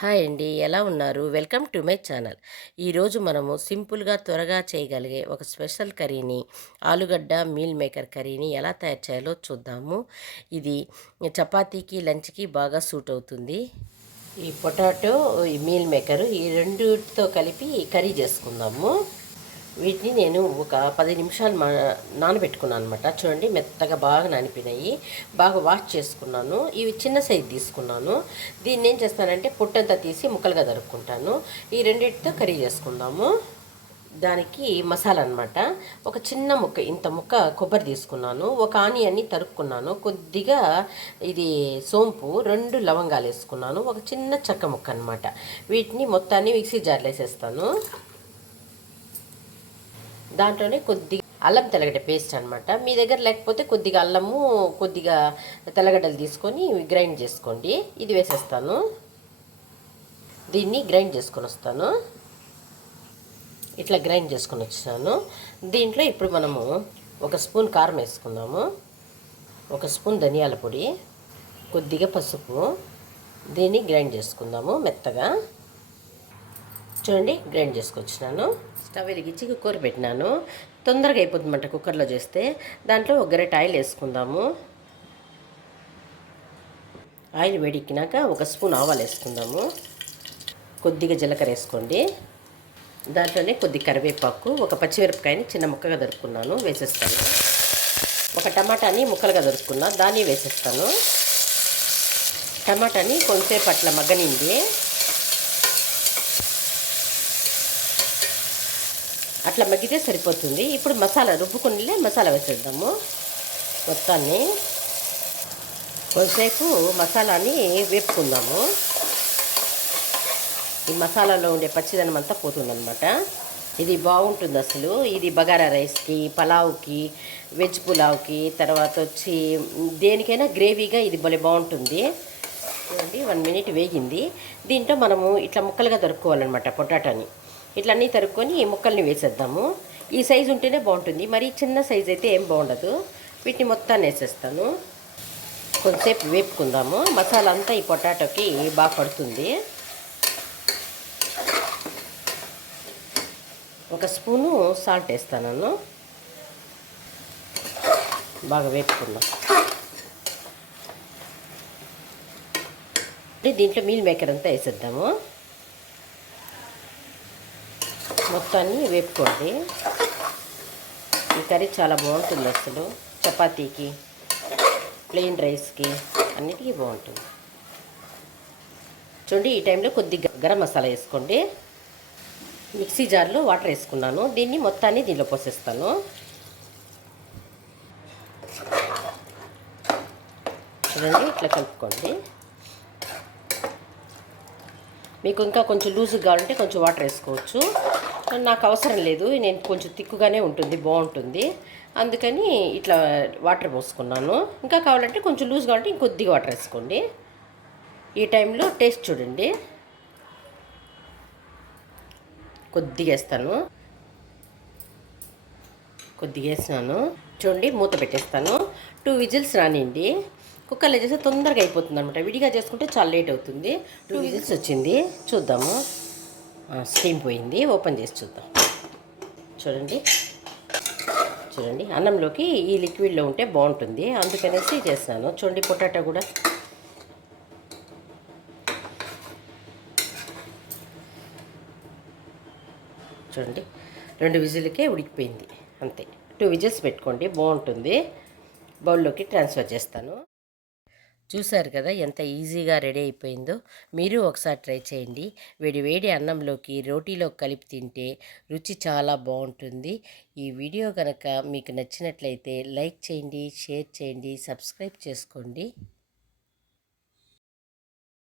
Hi అండి. ఎలా ఉన్నారు? Welcome to my channel. ఈరోజు మనము సింపుల్గా త్వరగా చేయగలిగే ఒక స్పెషల్ కర్రీని ఆలుగడ్డ మీల్ మేకర్ కర్రీని ఎలా తయారు చేయాలో చూద్దాము. ఇది చపాతీకి లంచ్కి బాగా సూట్ అవుతుంది. ఈ పొటాటో ఈ మీల్ మేకరు ఈ రెండుతో కలిపి కర్రీ చేసుకుందాము. వీటిని నేను ఒక పది నిమిషాలు మా నానబెట్టుకున్నాను అనమాట చూడండి మెత్తగా బాగా నానిపోయినాయి. బాగా వాష్ చేసుకున్నాను. ఇవి చిన్న సైజు తీసుకున్నాను. దీన్ని ఏం చేస్తానంటే పుట్టంతా తీసి ముక్కలుగా దరుపుకుంటాను ఈ రెండింటితో కర్రీ చేసుకుందాము. దానికి మసాలా అనమాట ఒక చిన్న ముక్క ఇంత ముక్క కొబ్బరి తీసుకున్నాను. ఒక ఆనియన్ని తరుక్కున్నాను. కొద్దిగా ఇది సోంపు రెండు లవంగాలు వేసుకున్నాను. ఒక చిన్న చెక్క ముక్క అనమాట వీటిని మొత్తాన్ని మిక్సీ జార్లో వేసేస్తాను. దాంట్లోనే కొద్దిగా అల్లం తెల్లగడ్డ పేస్ట్ అనమాట మీ దగ్గర లేకపోతే కొద్దిగా అల్లము కొద్దిగా తెల్లగడ్డలు తీసుకొని గ్రైండ్ చేసుకోండి. ఇది వేసేస్తాను. దీన్ని గ్రైండ్ చేసుకొని వస్తాను. ఇట్లా గ్రైండ్ చేసుకొని వచ్చాను దీంట్లో ఇప్పుడు మనము ఒక స్పూన్ కారం వేసుకుందాము. ఒక స్పూన్ ధనియాల పొడి కొద్దిగా పసుపు. దీన్ని గ్రైండ్ చేసుకుందాము మెత్తగా. చూడండి గ్రైండ్ చేసుకొచ్చినాను. స్టవ్ వెలిగించి కుక్కర్ పెట్టినాను. తొందరగా అయిపోతుందన్నమాట కుక్కర్లో చేస్తే. దాంట్లో ఒక గరెట్ ఆయిల్ వేసుకుందాము. ఆయిల్ వేడెక్కినాక ఒక స్పూన్ ఆవాలు వేసుకుందాము. కొద్దిగా జీలకర్ర వేసుకోండి. దాంట్లోనే కొద్ది కరివేపాకు ఒక పచ్చిమిరపకాయని చిన్న ముక్కగా దొరుకున్నాను వేసేస్తాను. ఒక టమాటాని ముక్కలుగా దొరుకున్నా దాన్ని వేసేస్తాను. టమాటాని కొంచెంసేపు అట్లా మగ్గనింది. అట్లా మగ్గితే సరిపోతుంది. ఇప్పుడు మసాలా రుబ్బుకునిలే మసాలా వేసేద్దాము. మొత్తాన్ని కొంతసేపు మసాలాని వేపుకుందాము. ఈ మసాలాలో ఉండే పచ్చిదనం అంతా పోతుందనమాట ఇది బాగుంటుంది అసలు. ఇది బగారా రైస్కి పలావ్కి వెజ్ పులావ్కి తర్వాత వచ్చి దేనికైనా గ్రేవీగా ఇది భలే బాగుంటుంది. చూడండి వన్ మినిట్ వేగింది. దీంట్లో మనము ఇట్లా ముక్కలుగా దొరుకుకోవాలన్నమాట పొటాటోని. ఇట్లా అన్నీ ఈ ముక్కల్ని వేసేద్దాము. ఈ సైజు ఉంటేనే బాగుంటుంది. మరి చిన్న సైజు అయితే ఏం బాగుండదు. వీటిని మొత్తాన్ని వేసేస్తాను. కొంతసేపు వేపుకుందాము. మసాలా అంతా ఈ పొటాటోకి బాగా పడుతుంది. ఒక స్పూను సాల్ట్ వేస్తాను బాగా వేపుకుందాం. దీంట్లో మీల్ మేకర్ అంతా వేసేద్దాము. మొత్తాన్ని వేపుకోండి. ఈ కర్రీ చాలా బాగుంటుంది అసలు. చపాతీకి ప్లెయిన్ రైస్కి అన్నిటికీ బాగుంటుంది. చూడండి ఈ టైంలో కొద్దిగా గరం మసాలా వేసుకోండి. మిక్సీ జార్లో వాటర్ వేసుకున్నాను. దీన్ని మొత్తాన్ని దీనిలో పోసేస్తాను. చూడండి ఇట్లా కలుపుకోండి. మీకు ఇంకా కొంచెం లూజ్గా కావాలంటే కొంచెం వాటర్ వేసుకోవచ్చు. నాకు అవసరం లేదు. నేను కొంచెం తిక్కుగానే ఉంటుంది బాగుంటుంది. అందుకని ఇట్లా వాటర్ పోసుకున్నాను. ఇంకా కావాలంటే కొంచెం లూజ్ కావాలంటే ఇంకొద్దిగా వాటర్ వేసుకోండి. ఈ టైంలో టేస్ట్ చూడండి. కొద్దిగా వేస్తాను. కొద్దిగా వేసినాను. చూడండి మూత పెట్టేస్తాను. టూ విజిల్స్ రానివ్వండి కుక్కర్లో చేస్తే తొందరగా అయిపోతుంది అనమాట విడిగా చేసుకుంటే చాలా లేట్ అవుతుంది. Two whistles. వచ్చింది. చూద్దాము. స్టీమ్ పోయింది. ఓపెన్ చేసి చూద్దాం. చూడండి. చూడండి. అన్నంలోకి ఈ లిక్విడ్లో ఉంటే బాగుంటుంది. అందుకనేసి చేస్తాను చూడండి పొటాటో కూడా. చూడండి. రెండు విజిల్కే ఉడికిపోయింది. అంతే. టూ విజిల్స్ పెట్టుకోండి. బాగుంటుంది. బౌల్లోకి ట్రాన్స్ఫర్ చేస్తాను. చూశారు కదా ఎంత ఈజీగా రెడీ అయిపోయిందో. మీరు ఒకసారి ట్రై చేయండి. వేడి వేడి అన్నంలోకి రోటీలో కలిపి తింటే రుచి చాలా బాగుంటుంది. ఈ వీడియో కనుక మీకు నచ్చినట్లయితే లైక్ చేయండి షేర్ చేయండి సబ్స్క్రైబ్ చేసుకోండి.